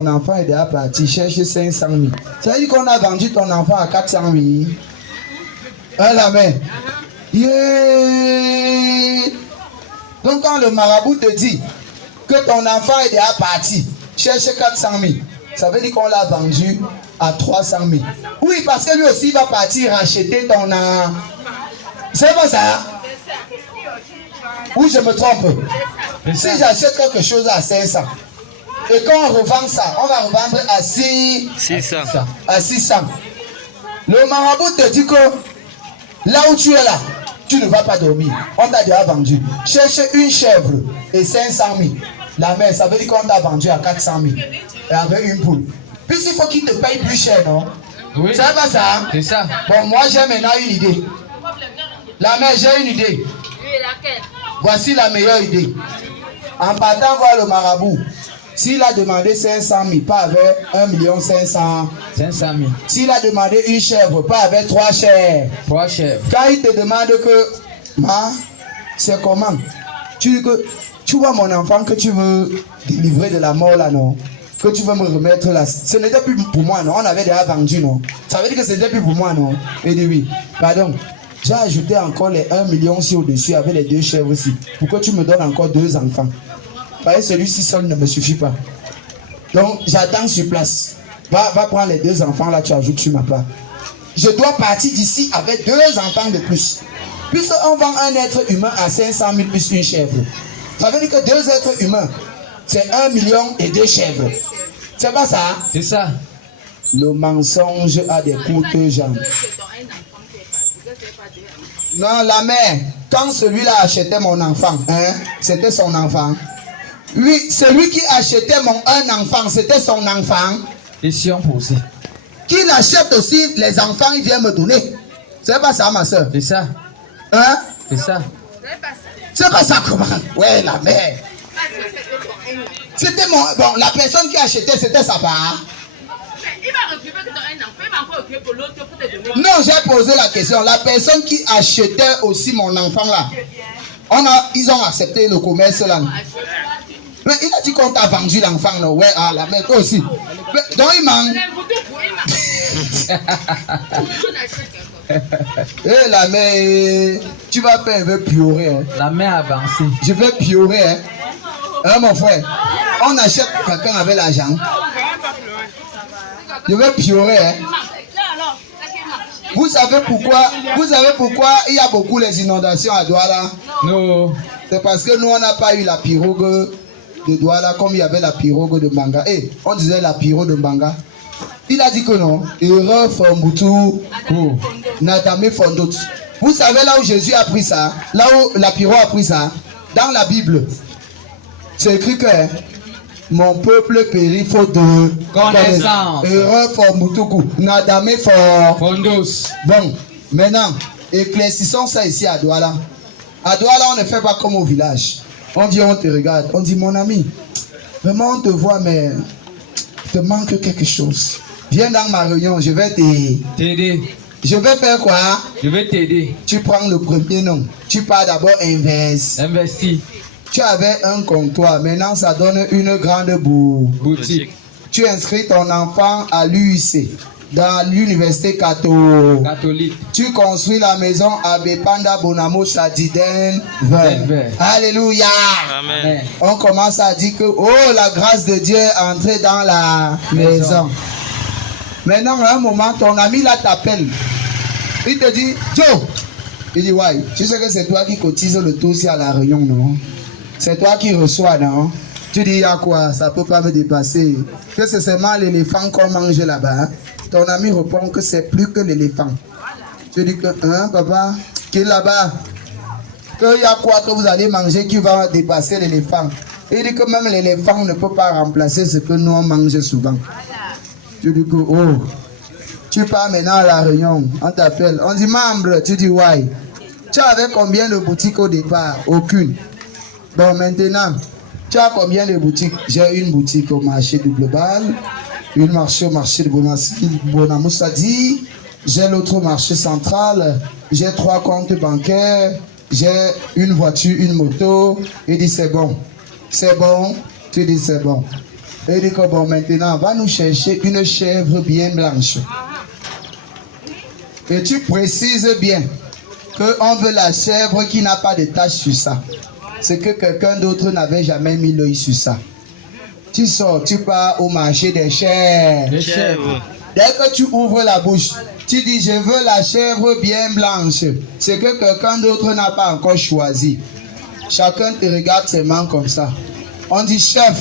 Ton enfant est déjà parti chercher 500 000. Ça veut dire qu'on a vendu ton enfant à 400 000. Hein, la main. Yeah. Donc quand le marabout te dit que ton enfant est déjà parti chercher 400 000, ça veut dire qu'on l'a vendu à 300 000. Oui, parce que lui aussi va partir acheter ton enfant. C'est pas ça? Oui, je me trompe. Si j'achète quelque chose à 500 et quand on revend ça, on va revendre à 600. À 600. Le marabout te dit que là où tu es là, tu ne vas pas dormir. On t'a déjà vendu. Cherche une chèvre et 500 000. La mère, ça veut dire qu'on t'a vendu à 400 000. Et avec une poule. Puis il faut qu'il te paye plus cher, non? Oui. C'est pas ça? C'est ça. Bon, moi j'ai maintenant une idée. La mère, j'ai une idée. Voici la meilleure idée. En partant voir le marabout, s'il a demandé 500 000, pas avec 1 500 000. S'il a demandé une chèvre, pas avec 3 chèvres. 3 chèvres. Quand il te demande que, c'est comment? Tu dis que, tu vois mon enfant que tu veux délivrer de la mort là, non? Que tu veux me remettre là. Ce n'était plus pour moi, non? On avait déjà vendu, non? Ça veut dire que ce n'était plus pour moi, non? Il dit oui. Pardon. J'ai ajouté encore les 1 million ci au-dessus avec les 2 chèvres ici. Pourquoi tu me donnes encore 2 enfants? Parce que celui-ci seul ne me suffit pas. Donc, j'attends sur place. Va prendre les 2 enfants là, tu ajoutes sur ma part. Je dois partir d'ici avec 2 enfants de plus. Puisqu'on vend un être humain à 500 000 plus une chèvre. Ça veut dire que 2 êtres humains, c'est 1 million et 2 chèvres. C'est pas ça? C'est ça. Le mensonge a des courtes jambes. Non, la mère, quand celui-là achetait mon enfant, c'était son enfant. Oui, celui qui achetait un enfant, c'était son enfant. Question posée. Qu'il achète aussi les enfants, il vient me donner. C'est pas ça, ma soeur. C'est ça. Hein? C'est ça. C'est pas ça comment? Ouais, la mère. C'était bon, la personne qui achetait, c'était sa part. Il va récupérer ton enfant, il va encore occuper pour l'autre pour te donner. Non, j'ai posé la question. La personne qui achetait aussi mon enfant là, ils ont accepté le commerce là. Mais il a dit qu'on t'a vendu l'enfant là. Ouais, la mère toi aussi. Mais, donc il manque. Eh la mère, tu vas faire un peu piorer. Hein. La main avancée. Je vais piorer. Hein, mon frère. On achète quelqu'un avec l'argent. Je vais piorer. Hein. Vous savez pourquoi il y a beaucoup les inondations à Douala? Non. C'est parce que nous on n'a pas eu la pirogue de Douala comme il y avait la pirogue de Mbanga. On disait la pirogue de Mbanga. Il a dit que non. Erreur Fombutu Natame Fondot. Vous savez là où Jésus a pris ça? Là où la pirogue a pris ça? Dans la Bible. C'est écrit que mon peuple périt faute de connaissance. Erreur Fombutu Natame Fondos. Bon, maintenant, éclaircissons ça ici à Douala. À Douala, on ne fait pas comme au village. On vient, on te regarde. On dit, mon ami, vraiment on te voit, mais il te manque quelque chose. Viens dans ma réunion, je vais t'aider. Je vais faire quoi? Je vais t'aider. Tu prends le premier nom. Tu pars d'abord investir. Tu avais un comptoir. Maintenant, ça donne une grande boutique. Tu inscris ton enfant à l'UIC, dans l'université catholique. Tu construis la maison à Bepanda Bonamo Sadiden. Alléluia. Amen. On commence à dire que la grâce de Dieu est entrée dans la maison. Maintenant, à un moment, ton ami là t'appelle. Il te dit, Joe. Il dit, ouais, tu sais que c'est toi qui cotise le tout ici à la réunion, non? C'est toi qui reçois, non? Tu dis, à quoi? Ça peut pas me dépasser. Que c'est seulement l'éléphant qu'on mange là-bas. Hein? Ton ami répond que c'est plus que l'éléphant. Tu dis que, papa, qui est là-bas? Qu'il y a quoi que vous allez manger qui va dépasser l'éléphant? Il dit que même l'éléphant ne peut pas remplacer ce que nous on mange souvent. Tu dis que, tu pars maintenant à la réunion, on t'appelle, on dit membre, tu dis ouais. Tu avais combien de boutiques au départ? Aucune. Bon, maintenant, tu as combien de boutiques? J'ai une boutique au marché du Global, une marché au marché de Bonamoussadi, j'ai l'autre marché central, j'ai 3 comptes bancaires, j'ai une voiture, une moto. Il dit c'est bon. C'est bon. Tu dis c'est bon. Et il dit que bon, maintenant, va nous chercher une chèvre bien blanche. Et tu précises bien qu'on veut la chèvre qui n'a pas de tache sur ça. C'est que quelqu'un d'autre n'avait jamais mis l'œil sur ça. Tu sors, tu pars au marché des chèvres. Les chèvres. Dès que tu ouvres la bouche, tu dis je veux la chèvre bien blanche. C'est que quelqu'un d'autre n'a pas encore choisi. Chacun te regarde ses mains comme ça. On dit chef,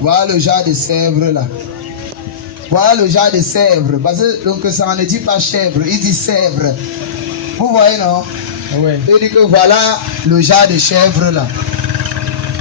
voilà le genre de sèvre là. Voilà le genre de sèvre. Parce que donc ça ne dit pas chèvre, il dit sèvre. Vous voyez non? Ouais. Il dit que voilà le genre de chèvre là.